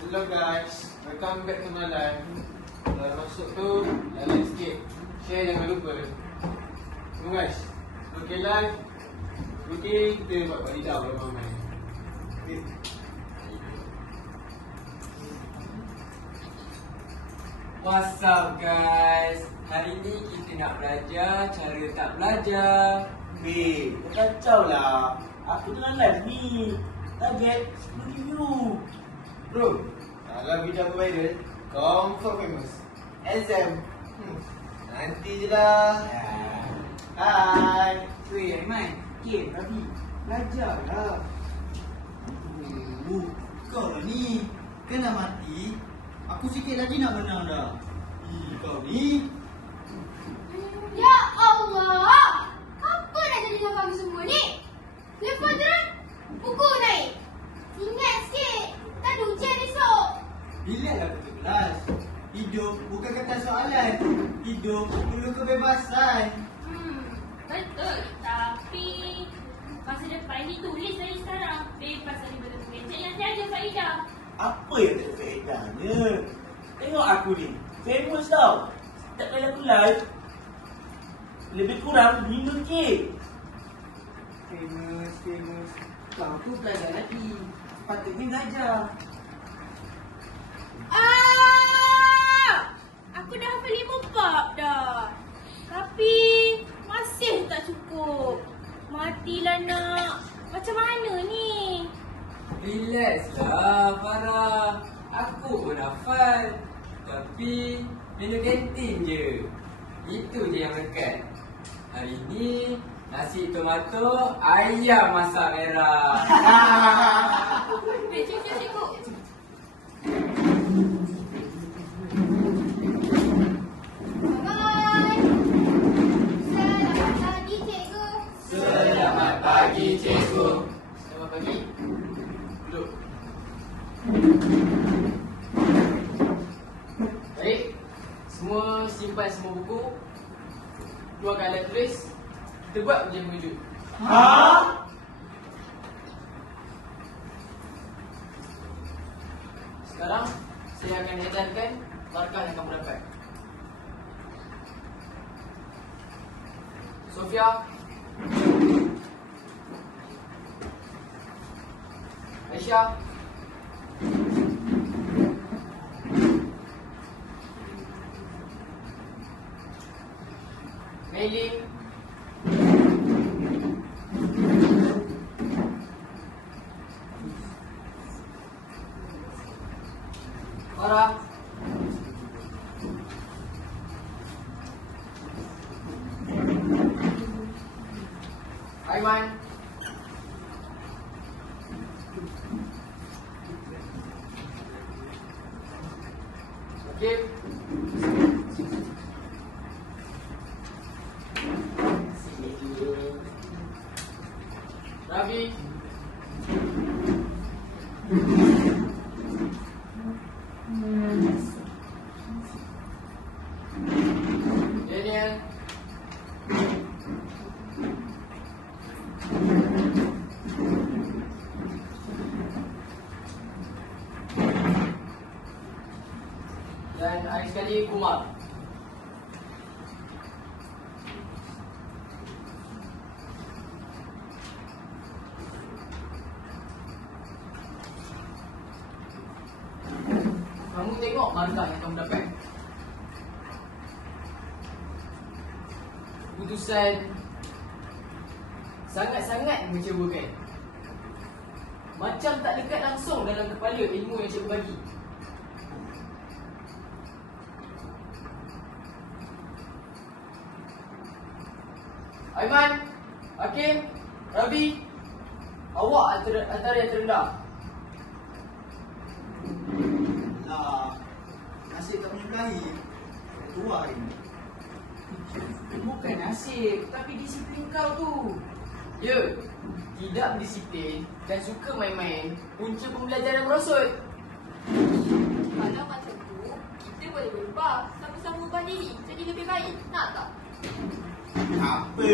Hello guys, welcome back to my live. Kalau masuk tu, like sikit. Share jangan lupa. Tunggu guys. Okay live. Okay, kita buat lidah kalau main. Okay. What's up guys? Hari ni kita nak belajar cara tak belajar. Weh, kacau lah. Aku tengah live ni. Target 10 view. Bro, kalau video aku viral, confirm famous. Exam. Nanti je lah. Hai. Weh Aiman, okay Rabi, belajar lah. Kau lah ni. Kan dah mati. Aku sikit lagi nak menang dah. Kau ni. Ya Allah! Apa nak jadi dengan kami semua ni? Lepas terang, pukul naik. Ingat sikit, tak ada ujian esok. Biliklah betul kelas. Hidup bukan kata soalan. Hidup perlu kebebasan. Betul. Tapi, masa depan ni tulis dari sekarang. Bebas daripada pengejar yang tiada faedah. Apa yang tak ada faedahnya? Tengok aku ni. Famous tau. Setiap kali aku live, lebih kurang 5K. Famous. Kau tu belajar lagi. Patutnya belajar. Aku dah hafal 5 bab dah. Tapi, masih tak cukup. Matilah nak. Macam mana ni? Relax lah Farah. Aku pun hafal. Tapi minum kantin je. Itu je yang lekat. Hari ni nasi tomato ayam masak merah. Cikgu. Bye. Selamat pagi, cikgu. Selamat pagi cikgu. Selamat pagi. Duduk. Baik. Semua simpan semua buku. Keluarkan alat tulis. Kita buat ujian penunjuk. Sekarang saya akan edarkan markah yang kamu dapat. Sofia. Aisyah. Mailing. Farah. Aiman. Hakim. Rabi. Daniel. Dan akhir sekali Kumar. Kamu tengok markah yang kamu dapat. Keputusan sangat-sangat mengecewakan. Macam tak dekat langsung dalam kepala ilmu yang cikgu bagi. Aiman, Hakim, Rabi, awak antara yang terendah. Lah, nasib tak punya belahi. Tua hari ni. Bukan nasib, tapi disiplin kau tu. Ya, tidak berdisiplin dan suka main-main punca pembelajaran merosot. Kalau macam tu, kita boleh berubah. Sama-sama ubah diri jadi lebih baik. Nak tak? Apa?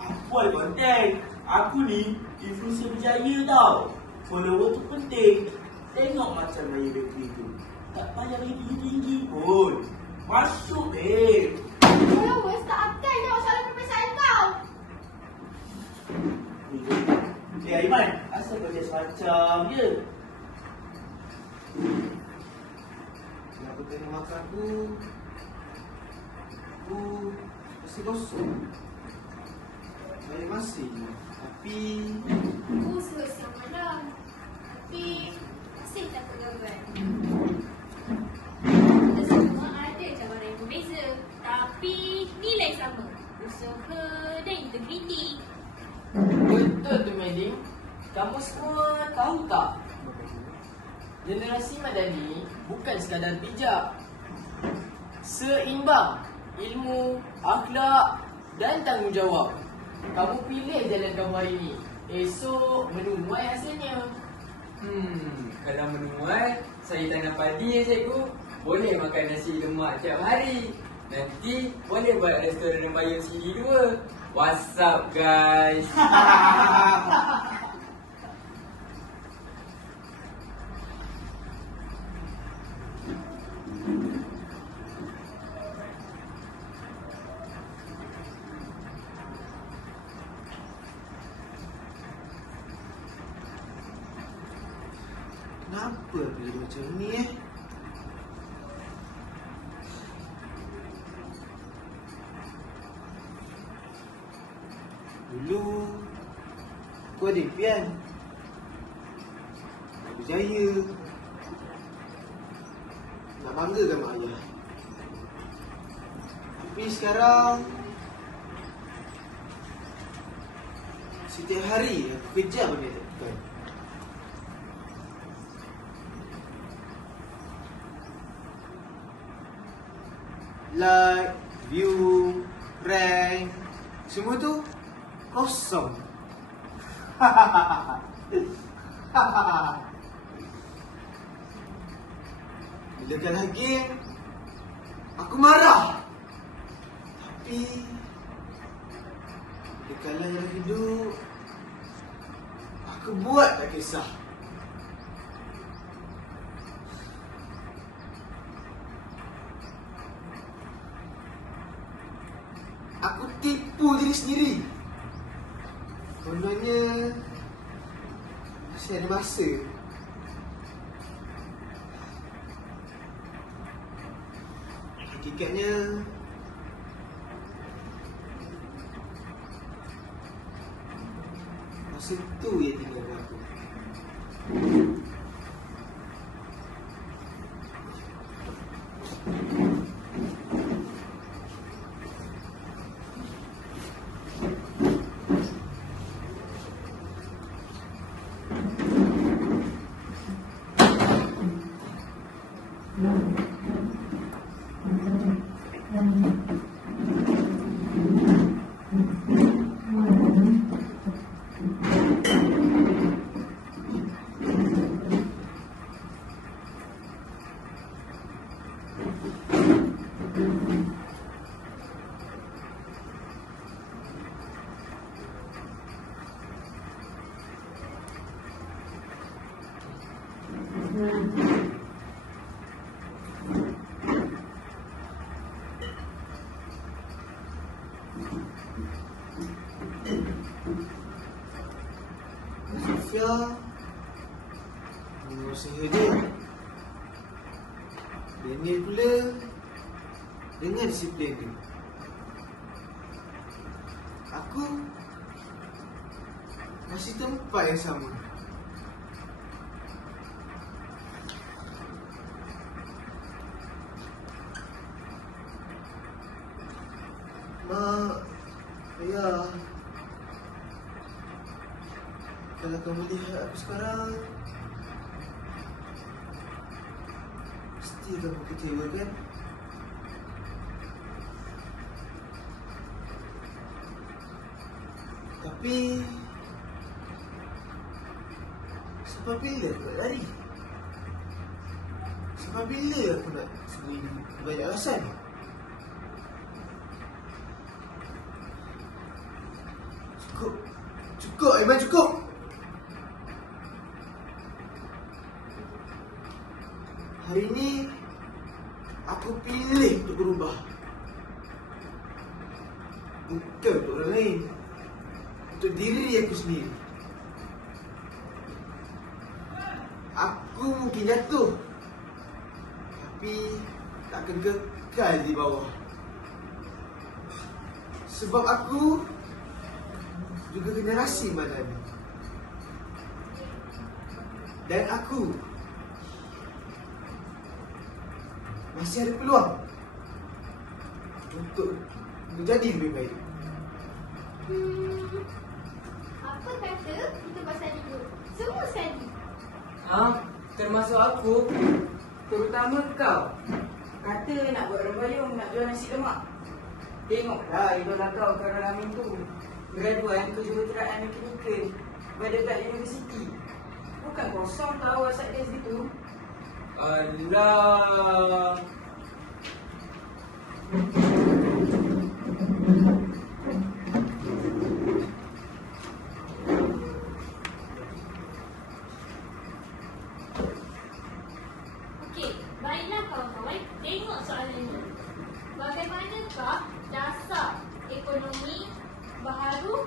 Aku ada konten. Aku ni influencer berjaya tau. Follower tu penting. Tengok macam Raya Bakery tu. Tak payah bagi tinggi pun. Masuk, babe. Followers tak akan jawab soalan peperiksaan kau. Aiman, asal kau just macam je? Kenapa tanya makan aku? Aku masih kosong. Saya masih je. Tapi Aku suka siang malam. Tapi masih takut gagal. Kita semua ada cabaran yang berbeza. Tapi nilai sama. Usaha dan integriti. Betul tu Mading. Kamu semua tahu tak? Generasi Madani bukan sekadar bijak. Seimbang ilmu, akhlak dan tanggungjawab. Kamu pilih jalan kamu hari ni. Esok menuai hasilnya. Kalau menuai, saya tanam padi ya cikgu. Boleh makan nasi lemak tiap hari. Nanti boleh buat restoran yang bayar CD2. What's up guys? kenapa aku jadi macam ni Dulu aku ada impian nak berjaya, nak banggakan mak ayah. Tapi sekarang setiap hari aku kejar benda tak bukan. Like, view, rank, semua tu kosong. Bila kalah game, aku marah. Tapi bila kalah dalam hidup, aku buat tak kisah. Aku tipu diri sendiri. Kononnya masih ada masa. Hakikatnya masa tu yang tinggalkan aku. Sofia mengusaha je. Daniel pula dengan disiplin dia. Aku masih tempat yang sama. Mak, ayah, kalau kamu lihat aku sekarang, mesti kamu kecewa kan? Tapi sampai bila aku nak lari? Sampai bila aku nak sembunyi banyak alasan? Cukup Aiman, cukup. Hari ini aku pilih untuk berubah. Bukan untuk orang lain, untuk diri aku sendiri. Aku mungkin jatuh, tapi takkan kekal di bawah. Sebab aku juga generasi Madani. Dan aku masih ada peluang untuk menjadi lebih baik. Apa kata kita pasal itu? Semua sekali. Termasuk aku. Terutama kau. Kata nak buat rembayung, nak jual nasi lemak. Tengoklah idola kau Karol Amin tu. Graduan kejuruteraan mekanikal dekat universiti. Bukan kosong tahu asal dia situ. Alah. Okey, baiklah kawan-kawan, tengok soalan ini. Bagaimanakah dasar ekonomi baharu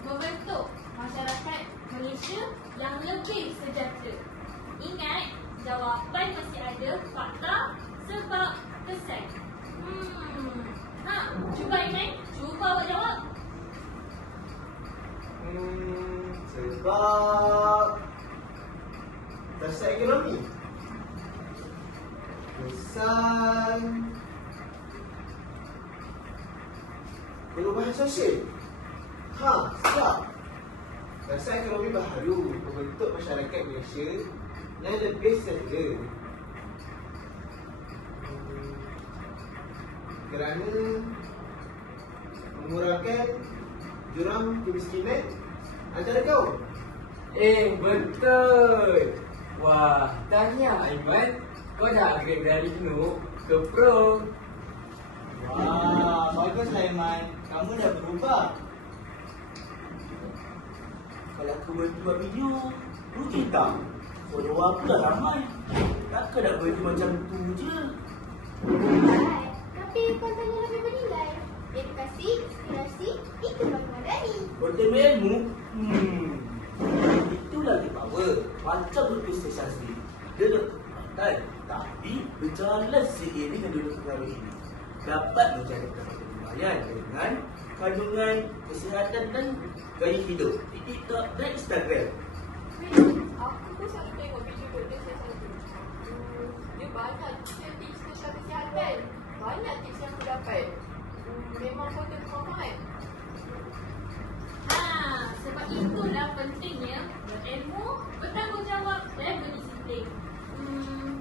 membentuk masyarakat Malaysia yang lebih sejahtera? Ingat, jawapan masih ada fakta sebab kesan. Cuba Iman, cuba awak jawab. Sebab dasar ekonomi, kesan, perubahan sosial. Siap. Dasar ekonomi baharu membentuk masyarakat Malaysia yang lebih sejahtera. Kerana mengurangkan jurang kemiskinan antara kaum. Betul. Wah, tahniah Aiman. Kau dah upgrade dari Nuk ke Pro. Wah, bagus Aiman. Kamu dah berubah. Kalau aku buat video, rugi tak? Follower aku dah ramai. Takkan nak berhenti macam tu je. Baik. Tapi kontennya lebih bernilai. Edukasi, inspirasi, itu bagi Madani. Konten ilmu? Itulah dia power. Macam betul sensasi. Dia dah pandai, tapi berjalan seiring dengan dunia perkara ini. Dapat mencari kebahagiaan dengan kandungan, kesihatan dan gaya hidup di TikTok dan Instagram. Aku pun selalu tengok video Dr. Session tu. Dia banyak tips tentang kesihatan. Banyak tips yang aku dapat. Memang konten bermanfaat. Sebab itulah pentingnya berilmu, bertanggungjawab dan berdisiplin.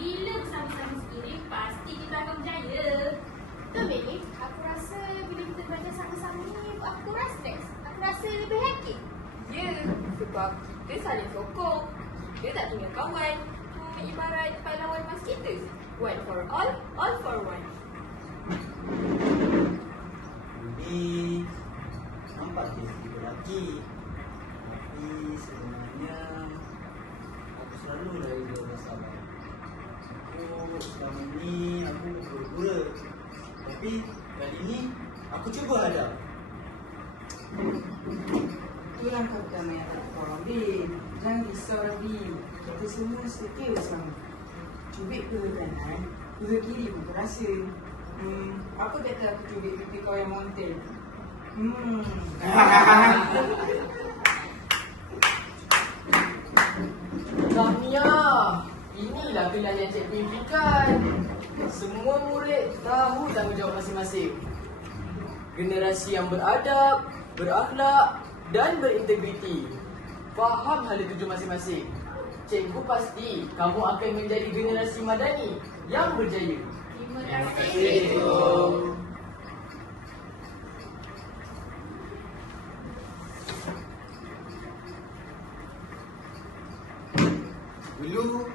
Bila bersama-sama seiring, pasti kita akan berjaya. Betul, Beli. Aku rasa bila kita belajar sama-sama ni, aku rasa stres. Aku rasa lebih happy. Ya, sebab kita saling sokong. Kita tak tinggal kawan. Ibarat pahlawan emas kita. One for all for one. Jadi, nampak dia sedikit lelaki. Tapi sebenarnya aku selalu dari dia bersabar. Aku selama ni aku pura-pura. Tapi kali ni aku cuba hadap. Itulah kau pertama yang tak kau ambil. Jangan risau lagi. Kita semua setia bersama. Cubit ke kanan, ke kiri pun terasa. Apa kata aku cubit pipi kau yang montel? Tahniah. Inilah pilihan yang cikgu impikan. Semua murid tahu tanggungjawab masing-masing. Generasi yang beradab, berakhlak dan berintegriti. Faham hala tuju masing-masing. Cikgu pasti kamu akan menjadi generasi Madani yang berjaya. Terima Terima kasih. kasih, cikgu. Dulu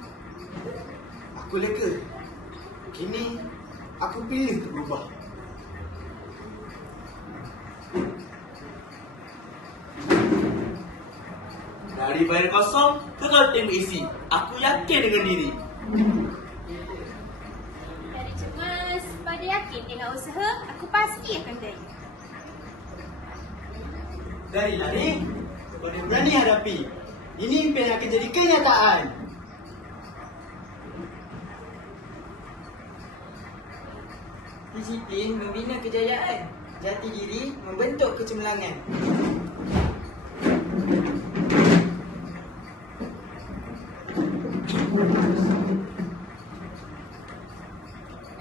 aku leka. Kini aku pilih untuk berubah. Dari bayar kosong ke konten berisi, aku yakin dengan diri. dah yakin dengan usaha, aku pasti akan jaya. Dari lari kepada berani hadapi. Ini impian yang akan jadi kenyataan. Disiplin membina kejayaan. Jati diri membentuk kecemerlangan.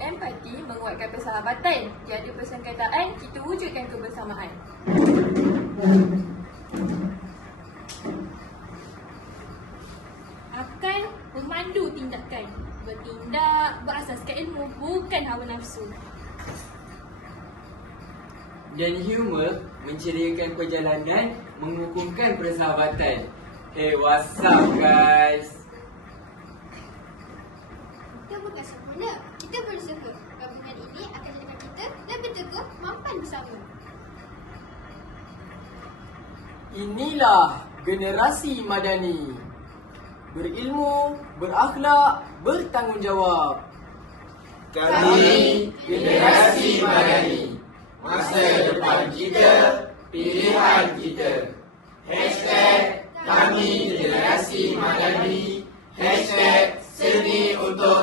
Empati menguatkan persahabatan. Tiada persengketaan, kita wujudkan kebersamaan. Akan memandu tindakan. Bertindak berasaskan ilmu, bukan hawa nafsu. Dan humor menceriakan perjalanan, mengukuhkan persahabatan. Hey, what's up guys? Kita bukan sempurna. Kita berusaha. Gabungan ini akan jadikan kita lebih teguh, mampan bersama. Inilah generasi madani. Berilmu, berakhlak, bertanggungjawab. Kami generasi madani. Masa depan kita, pilihan kita. Hashtag kami generasi madani. Hashtag seni untuk